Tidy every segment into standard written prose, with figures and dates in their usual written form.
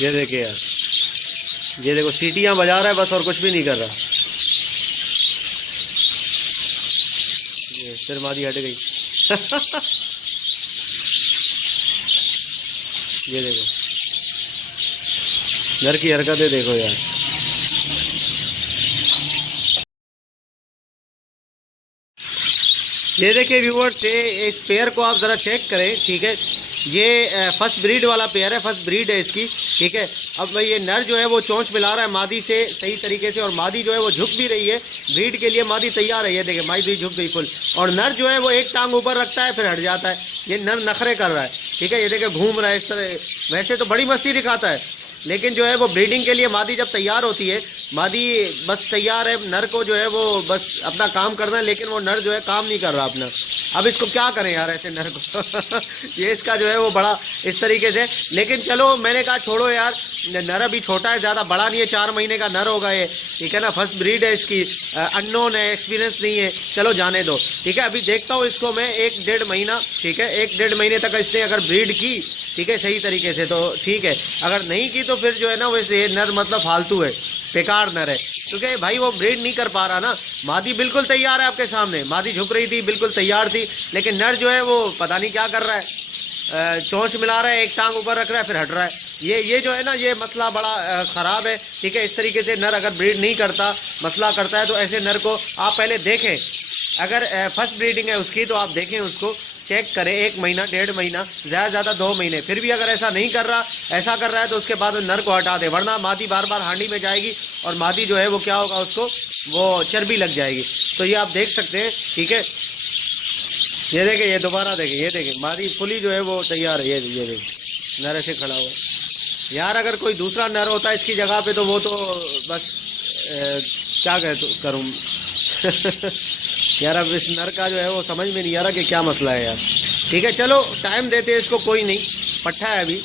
ये देखिए यार, ये देखो सीटियां बजा रहा है बस, और कुछ भी नहीं कर रहा। ये फिर मादी हट गई। ये देखो नर की हरकतें देखो यार। ये देखिए व्यूअर्स, ये इस पेयर को आप ज़रा चेक करें, ठीक है। ये फर्स्ट ब्रीड वाला पेयर है, फर्स्ट ब्रीड है इसकी, ठीक है। अब ये नर जो है वो चोंच मिला रहा है मादी से सही तरीके से, और मादी जो है वो झुक भी रही है ब्रीड के लिए। मादी तैयार है, ये देखिए मादी झुक गई फुल, और नर जो है वो एक टांग ऊपर रखता है फिर हट जाता है। ये नर नखरे कर रहा है, ठीक है। ये देखिए घूम रहा है इस तरह, वैसे तो बड़ी मस्ती दिखाता है, लेकिन जो है वो ब्रीडिंग के लिए मादी जब तैयार होती है, मादी बस तैयार है, नर को जो है वो बस अपना काम करना है, लेकिन वो नर जो है काम नहीं कर रहा अपना। अब इसको क्या करें यार ऐसे नर को। ये इसका जो है वो बड़ा इस तरीके से, लेकिन चलो मैंने कहा छोड़ो यार, नर अभी छोटा है, ज़्यादा बड़ा नहीं है, 4 महीने का नर होगा ये, ठीक है ना। फर्स्ट ब्रीड है इसकी, अननोन है, एक्सपीरियंस नहीं है, चलो जाने दो, ठीक है। अभी देखता हूँ इसको मैं 1-1.5 महीना, ठीक है, 1-1.5 महीने तक इसने अगर ब्रीड की, ठीक है, सही तरीके से तो ठीक है। अगर नहीं की तो फिर जो है ना वैसे ये नर मतलब फालतू है, बेकार नर है, क्योंकि भाई वो ब्रीड नहीं कर पा रहा ना। मादी बिल्कुल तैयार है आपके सामने, मादी झुक रही थी, बिल्कुल तैयार थी, लेकिन नर जो है वो पता नहीं क्या कर रहा है, चोंच मिला रहा है, एक टांग ऊपर रख रहा है फिर हट रहा है। ये जो है ना ये मसला बड़ा ख़राब है, ठीक है। इस तरीके से नर अगर ब्रीड नहीं करता, मसला करता है, तो ऐसे नर को आप पहले देखें। अगर फर्स्ट ब्रीडिंग है उसकी तो आप देखें, उसको चेक करें 1 महीना 1.5 महीना, ज़्यादा 2 महीने, फिर भी अगर ऐसा नहीं कर रहा, ऐसा कर रहा है तो उसके बाद नर को हटा दे, वरना मादी बार बार हांडी में जाएगी और मादी जो है वो क्या होगा, उसको वो चर्बी लग जाएगी। तो ये आप देख सकते हैं, ठीक है। ये देखें, ये दोबारा देखें, ये देखें मादी फुली जो है वो तैयार है। ये देखें नर ऐसे खड़ा हुआ यार। अगर कोई दूसरा नर होता है इसकी जगह पे तो वो तो बस क्या करूँ। यार अब इस नर का जो है वो समझ में नहीं आ रहा कि क्या मसला है यार, ठीक है। चलो टाइम देते हैं इसको, कोई नहीं, पट्ठा है अभी,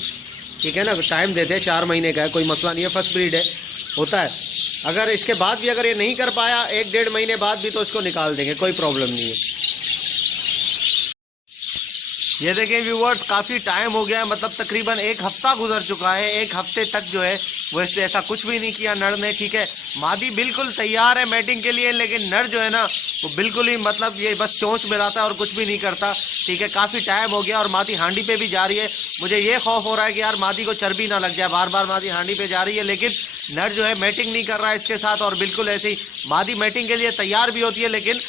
ठीक है ना, टाइम देते हैं, 4 महीने का है, कोई मसला नहीं है, फर्स्ट ब्रीड है, होता है। अगर इसके बाद भी अगर ये नहीं कर पाया 1-1.5 महीने बाद भी, तो इसको निकाल देंगे, कोई प्रॉब्लम नहीं है। ये देखें व्यूअर्स, काफ़ी टाइम हो गया है, मतलब तकरीबन 1 हफ्ता गुजर चुका है। 1 हफ्ते तक जो है वो इससे ऐसा कुछ भी नहीं किया नर ने, ठीक है। मादी बिल्कुल तैयार है मैटिंग के लिए, लेकिन नर जो है ना वो बिल्कुल ही मतलब ये बस चोंच मिलाता है और कुछ भी नहीं करता, ठीक है। काफ़ी टाइम हो गया और मादी हांडी पे भी जा रही है। मुझे ये खौफ हो रहा है कि यार मादी को चर्बी ना लग जाए, बार बार मादी हांडी पे जा रही है, लेकिन नर जो है मैटिंग नहीं कर रहा है इसके साथ। और बिल्कुल ऐसे ही मादी मैटिंग के लिए तैयार भी होती है, लेकिन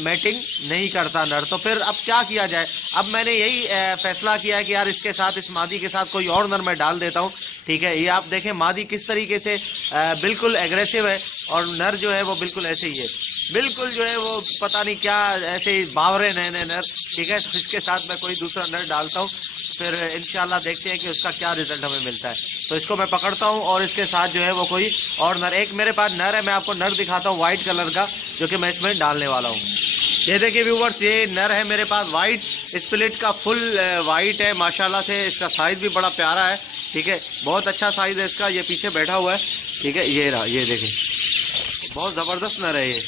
मैटिंग नहीं करता नर। तो फिर अब क्या किया जाए? अब मैंने यही फैसला किया है कि यार इसके साथ, इस मादी के साथ कोई और नर मैं डाल देता हूँ, ठीक है। ये आप देखें मादी किस तरीके से बिल्कुल एग्रेसिव है, और नर जो है वो बिल्कुल ऐसे ही है, बिल्कुल जो है वो पता नहीं क्या ऐसे ही बावरे नए नर, ठीक है। तो इसके साथ मैं कोई दूसरा नर डालता हूँ, फिर इंशाल्लाह देखते हैं कि उसका क्या रिजल्ट हमें मिलता है। तो इसको मैं पकड़ता हूँ और इसके साथ जो है वो कोई और नर, एक मेरे पास नर है, मैं आपको नर दिखाता हूँ वाइट कलर का, जो कि मैं इसमें डालने वाला हूँ। ये देखिए व्यूवर्स, ये नर है मेरे पास वाइट, स्प्लिट का फुल वाइट है माशाल्लाह से। इसका साइज़ भी बड़ा प्यारा है, ठीक है, बहुत अच्छा साइज़ है इसका। ये पीछे बैठा हुआ है, ठीक है, ये रहा, ये देखें बहुत ज़बरदस्त नर है ये।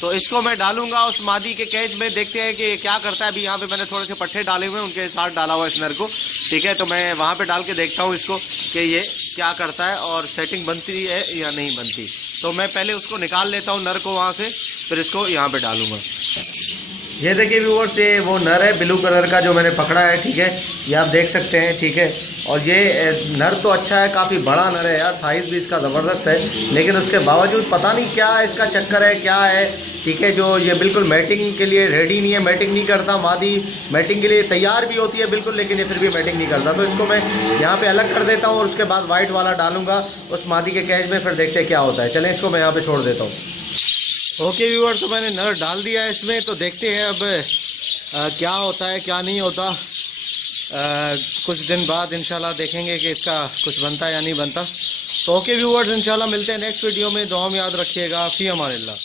तो इसको मैं डालूंगा उस मादी के कैज में, देखते हैं कि क्या करता है। अभी यहाँ पे मैंने थोड़े से पट्टे डाले हुए हैं, उनके साथ डाला हुआ है इस नर को, ठीक है। तो मैं वहाँ पे डाल के देखता हूँ इसको कि ये क्या करता है और सेटिंग बनती है या नहीं बनती। तो मैं पहले उसको निकाल लेता हूँ नर को वहाँ से, फिर इसको यहाँ पे डालूँगा। ये देखिए व्यूअर्स, ये वो नर है ब्लू कलर का जो मैंने पकड़ा है, ठीक है, ये आप देख सकते हैं, ठीक है। और ये नर तो अच्छा है, काफ़ी बड़ा नर है यार, साइज़ भी इसका ज़बरदस्त है, लेकिन उसके बावजूद पता नहीं क्या इसका चक्कर है, क्या है, ठीक है। जो ये बिल्कुल मैटिंग के लिए रेडी नहीं है, मैटिंग नहीं करता। मादी मैटिंग के लिए तैयार भी होती है बिल्कुल, लेकिन ये फिर भी मैटिंग नहीं करता। तो इसको मैं यहाँ पे अलग कर देता हूँ और उसके बाद वाइट वाला डालूंगा उस मादी के कैज में, फिर देखते हैं क्या होता है। चलें इसको मैं यहाँ पे छोड़ देता हूँ। ओके व्यूअर, तो मैंने नर डाल दिया है इसमें, तो देखते हैं अब क्या होता है क्या नहीं होता। कुछ दिन बाद इंशाल्लाह देखेंगे कि इसका कुछ बनता है या नहीं बनता। तो ओके व्यूअर्स, इंशाल्लाह मिलते हैं नेक्स्ट वीडियो में। दुआ में याद रखिएगा। फ़ी अमानिल्लाह।